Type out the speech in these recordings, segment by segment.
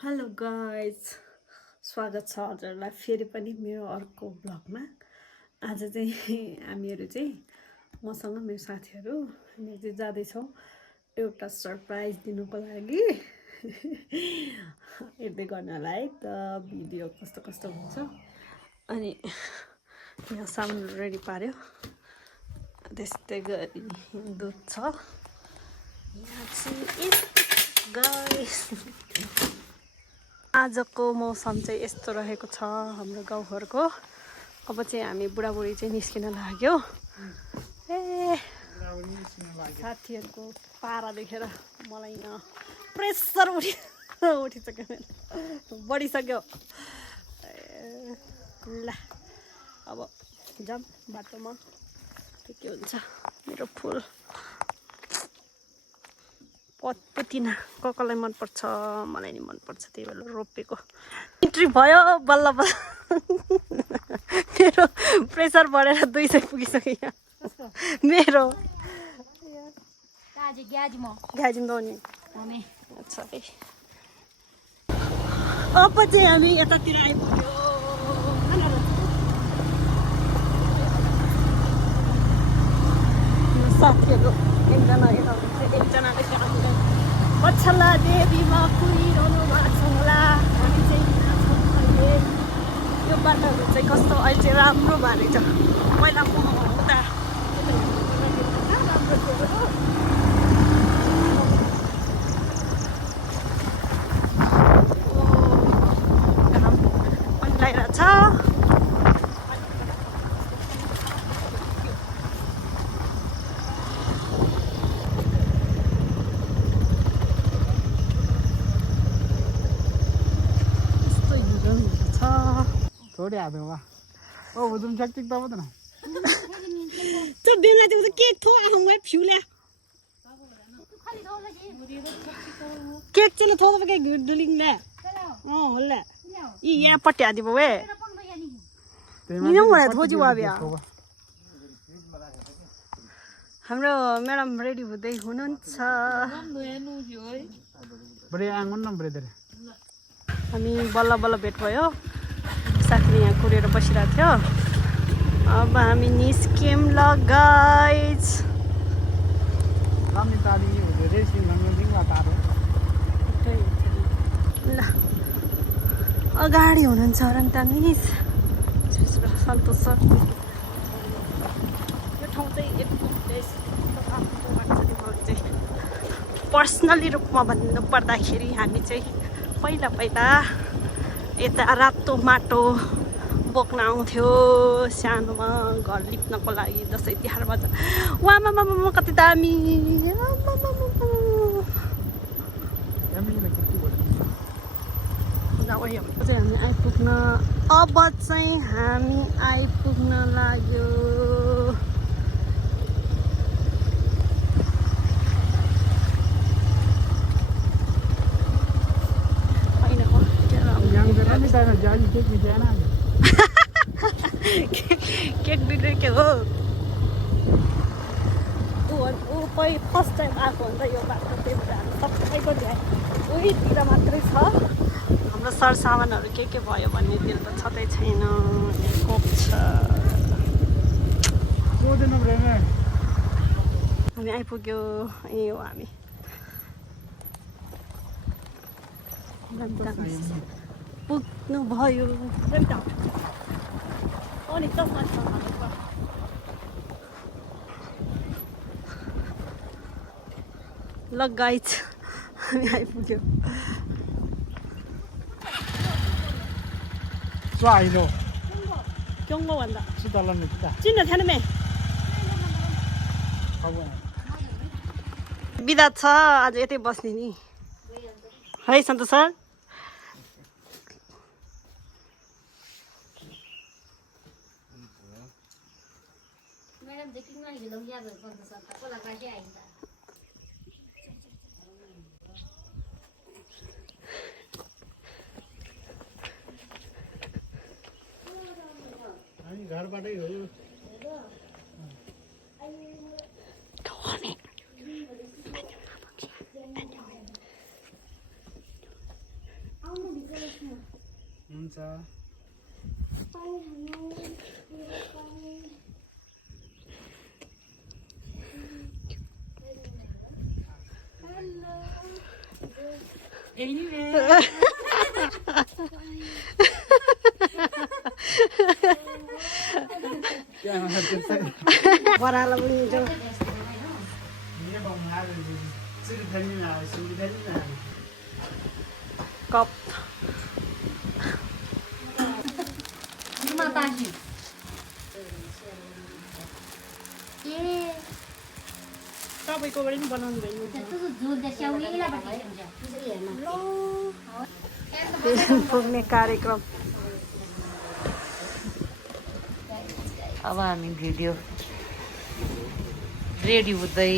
Hello guys, स्वागत छ हजुरलाई फेरि पनि मेरो अर्को ब्लगमा। आज चाहिँ हामीहरू चाहिँ मसँग मेरो साथीहरू हामी चाहिँ जाँदैछौँ एउटा सरप्राइज दिनुको लागि। हेर्दै गर्नलाई त भिडियो कस्तो कस्तो हुन्छ। अनि यहाँ सामान रेडी पार्यो, त्यस्तै गरी दुध छ यहाँ चाहिँ। गाइस आजको मौसम चाहिँ यस्तो रहेको छ हाम्रो गाउँघरको। अब चाहिँ हामी बुढाबुढी चाहिँ निस्किन लाग्यो। ए साथीहरूको पारा देखेर मलाई यहाँ प्रेसर उठिसक्यो, बढिसक्यो। ल अब जाऊँ बाटोमा, के हुन्छ। मेरो फुल पुतिना कसलाई मनपर्छ, मलाई नि मनपर्छ, त्यही भएर रोपेको। इन्ट्री भयो बल्ल बल्ल। मेरो प्रेसर बढेर 200 पुगिसक्यो यहाँ मेरो। ग्याजिम दौनी अच्छा है। अब चाहिँ हामी यतातिर आइपुग्यो। साथीहरू एकजना यता हुनुहुन्छ, एकजनाले पछल्ला देवीमा कुहिरहनु भएको छ होला। हामी चाहिँ अहिले यो बाटोहरू चाहिँ कस्तो अहिले चाहिँ राम्रो भएको छ। पहिला म उता राम्रो थियो। घाम पनि लगाइरहेको छ। थोड़ी आते हुआ ओ वो तुम चक चिकता बता ना तो बिना तो केक थो हम वे फ्यूला केक चलो थोड़ा के डुलिङ ले होला ई यहाँ पट्टी आदि बवे निनो मलाई थोजी वाबिया। हाम्रो म्याडम रेडी हुँदै हुनुहुन्छ। बडे आंगन न बडे दरे हामी बल्ल बल्ल भेट भयो। साथीले यहाँ कुरेर बसिरहेको थियो। अब हामी निस्क्यौँ ल गाइज। रामी ताली हुँदै रेसिङ गर्न दिङमा तारो ल अगाडि हुनुहुन्छ रन्तानिस सन्तोष सर। यो ठाउँ चाहिँ एकदम बेस्ट चाहिँ पर्सनली रूपमा भन्नु पर्दाखेरि हामी चाहिँ पहिला पहिला यता रातो माटो बोक्न आउँथ्यो सानोमा घर लिप्नको लागि दसैँ तिहारमा। वामा कति दामी। हामी आइपुग्न अब चाहिँ हामी आइपुग्न लाग्यो। केक बिग्रेको हो। ऊ फर्स्ट टाइम आएको हुन्छ यो बाटो, त्यही भएर सबैको ध्यान उहीतिर मात्रै छ। हाम्रो सरसामानहरू के भयो भन्ने त्यो त छँदै छैन। कोक छ। हामी आइपुग्यो। यही हो हामी। पुग्नु भयो। ल गाइज हामी आइपुग्यो। स्वाइलो क्योंगो भन्दा सुतलन निता चिन्न थिएन मे बिदा छ। आज यतै बस्ने नि है सन्तोष सर। घरबाटै हो। हुन्छ बराल पनि जो कप तपाईँकोबाट पनि बनाउनु भयो पुग्ने कार्यक्रम अब हामी भिडियो रेडी हुँदै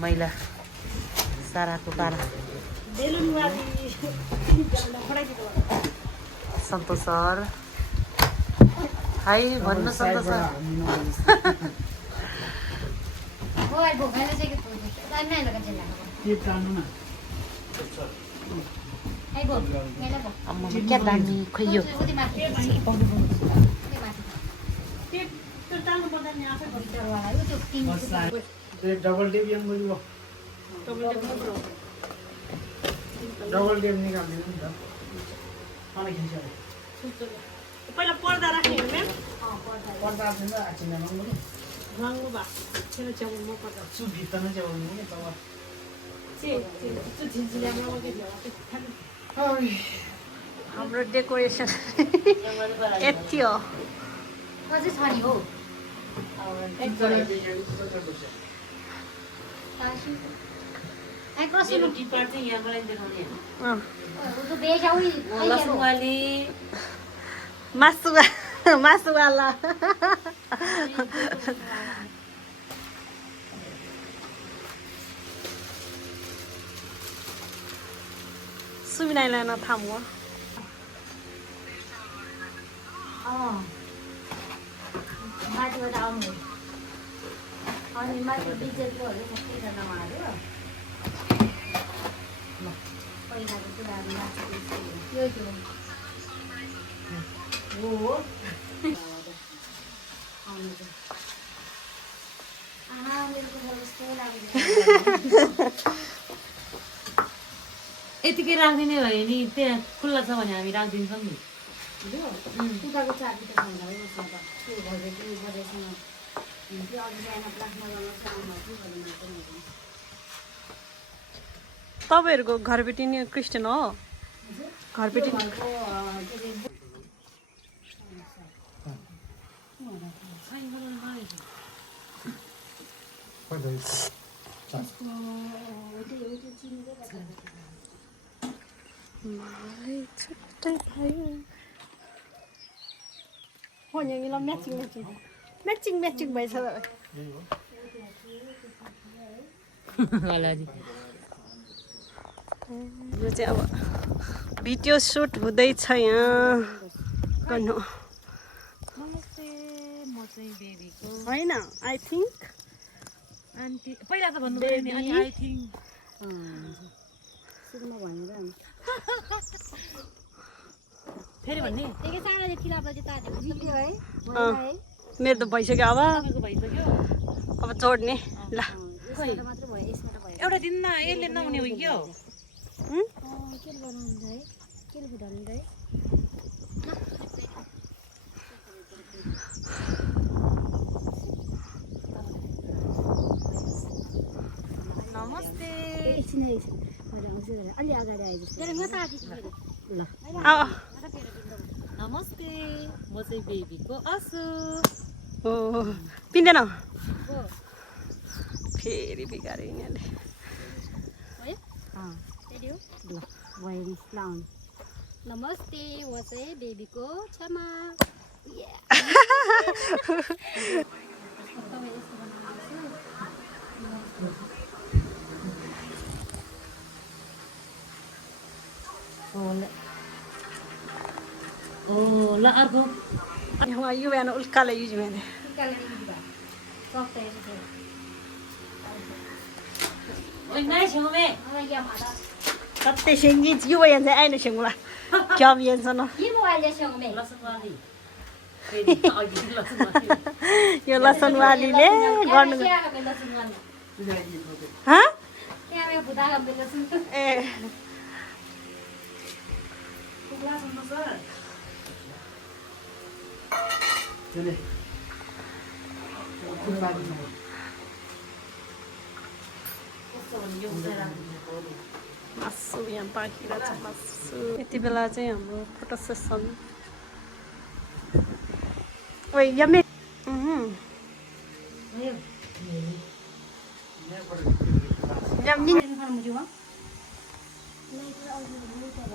मैला साराको पारा सन्तोष सर हाई भन्नु सन्तोष सर क्या दामी खोइ यो डबल टेप यहाँ बोल्नु डबल टेप निकाल्दिनु नि त अनि खिच्यो पहिला पर्दा राख्ने हो म्याम पर्दा छैन आछिन नमाग्नु रङ्गु भएको छैन च्याउनु पर्दा सु भित्ता नै च्याउनु नि तब हाम्रो डेकोरेसन यति हो अझै छ नि हो मासुवाला सुविनाइलाई नथाम्नु माथिबाट आउनु अनि माथि डिजेलकोहरू सबैजना उहाँहरू पहिलाको कुराहरू त्यो हो यतिकै राखिदिने भयो नि त्यहाँ खुल्ला छ भने हामी राखिदिन्छौँ नि उताको चाबी त छैन है उसमा त त्यो घरदेखि बजेसँग त्यो अघि जान प्रार्थना गर्न तपाईँहरूको घरबेटी नि क्रिस्चियन हो घरबेटी छुट्टै भयो हो यहाँनिर म्याचिङ म्याचिङ म्याचिङ म्याचिङ भएछ यो चाहिँ अब भिडियो सुट हुँदैछ यहाँ गर्नु नमस्ते म चाहिँ बेबीको होइन आई थिङ्क आन्टी पहिला त भन्नु पऱ्यो नि अनि आई थिङ्क सुक्न भनेर नि फेरि भन्ने मेरो त भइसक्यो अब तपाईँको भइसक्यो अब जोड्ने ल खोइ मात्र भयो यसमा त भयो एउटा दिन न यसले नहुने हो क्या के बनाउनु है के बुझाउनु है नमस्ते एकछिन आउँछु अलि अगाडि आए जस्तो ल नमस्ते म चाहिँ बेबीको असु ओ पिन्दैन फेरि बिगारे यिनीहरूले ल भयो लाउनु नमस्ते म चाहिँ बेबीको क्षमा ओ ल अर्को यहाँ यो बिहान उल्काले युज मैले ओइ नाइ छेउमे कतै सेङ्गी यो बिहान चाहिँ आएन सेङ्गुला क्या व्यञ्जन हो? ये मोबाइल जैसे हो मैं लसुनवाली फेरि अघि लसुनवाली यो लसनवालीले गर्नु लसुनवाली हँ क्या मैं बुदा का बिल सुन ए चले मासु यहाँ पाकिरहेछ मासु यति बेला चाहिँ हाम्रो फोटो सेसन ओइ यम्मे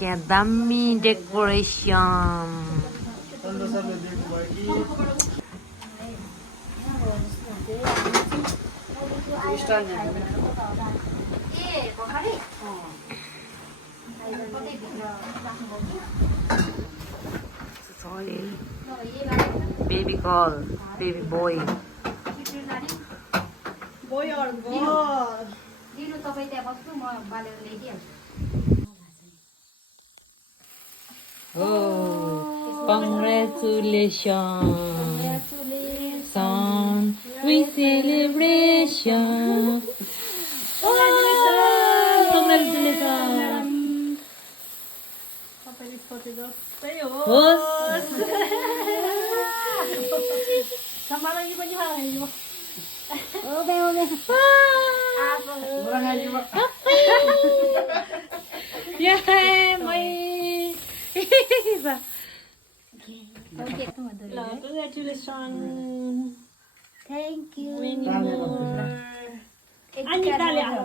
क्या दामी डेकोरेसन ए भर्खरै baby girl baby boy boy और गर्ल दिनु तपाईँ त्यहाँ बस्नु म बालेर ल्याइदिइहाल्छु Congratulations, we celebration. Congratulations. तपाईँले सोचे जस्तै हो होस् समारोह पनि हाल्यो ओ बे Congratulations. थ्याङ्क यू अनि दाले हाल्नु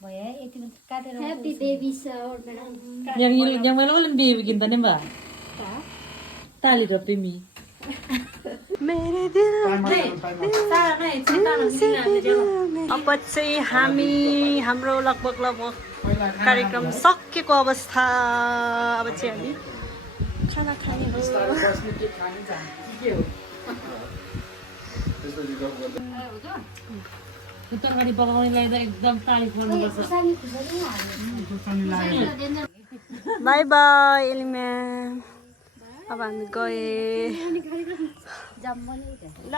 भयो है यति काटेर happy baby sir madam yang malu kan baby kita nih mbak tali rapi mi मेरे दिल अब चाहिँ हामी हाम्रो लगभग कार्यक्रम सकिएको अवस्था अब चाहिँ हामी खाना खाने हो तरकारी पकाउनेलाई त एकदम तारिफ गर्नुपर्छ बाई बाई एलिम्याम अब हामी गए ल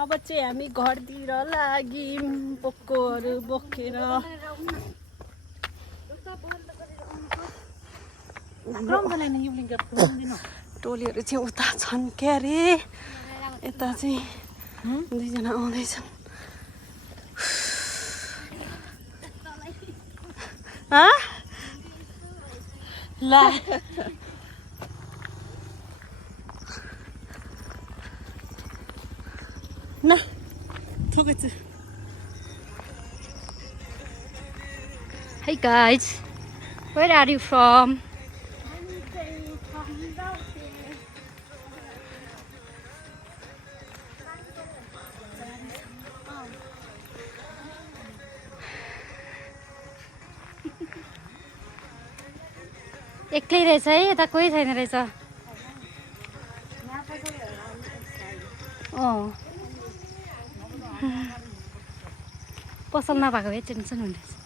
अब चाहिँ हामी घरतिर लाग्यौँ बोक्कोहरू बोकेर टोलीहरू चाहिँ उता छन् क्या अरे यता चाहिँ दुईजना आउँदैछन् ला न थोकेछु Hey guys, where are you from? एक्लै रहेछ है यता कोही छैन रहेछ पसल नभएको भए टेन्सन हुँदैछ